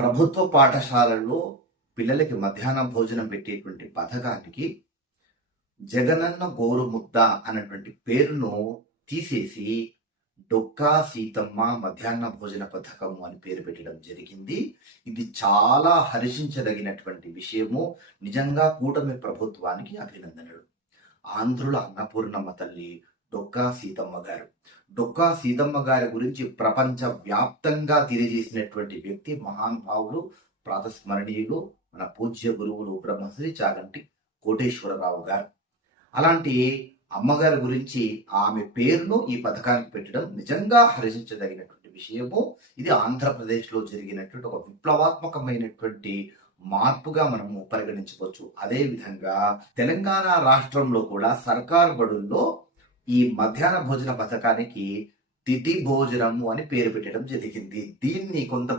ప్రభుత్వ పాఠశాలల్లో పిల్లలకి మధ్యాహ్న భోజనం పెట్టేటువంటి పథకానికి జగనన్న గోరుముద్ద అన్నటువంటి పేరును తీసేసి డొక్కా సీతమ్మ మధ్యాహ్న భోజన పథకము అని పేరు పెట్టడం జరిగింది. ఇది చాలా హర్షించదగినటువంటి విషయము. నిజంగా కూటమి ప్రభుత్వానికి అభినందనలు. ఆంధ్రుల అన్నపూర్ణమ్మ తల్లి డొక్కా సీతమ్మ గారు. డొక్కా సీతమ్మ గారి గురించి ప్రపంచ వ్యాప్తంగా తెలియజేసినటువంటి వ్యక్తి మహానుభావులు, ప్రాతస్మరణీయులు, మన పూజ్య గురువులు బ్రహ్మశ్రీ చాగంటి కోటేశ్వరరావు గారు. అలాంటి అమ్మగారి గురించి ఆమె పేరును ఈ పథకానికి పెట్టడం నిజంగా హర్షించదగినటువంటి విషయము. ఇది ఆంధ్రప్రదేశ్లో జరిగినటువంటి ఒక విప్లవాత్మకమైనటువంటి మార్పుగా మనము పరిగణించవచ్చు. అదే విధంగా తెలంగాణ రాష్ట్రంలో కూడా సర్కారు బడుల్లో ఈ మధ్యాహ్న భోజన పథకానికి తిథి భోజనము అని పేరు పెట్టడం జరిగింది. దీన్ని కొంతమంది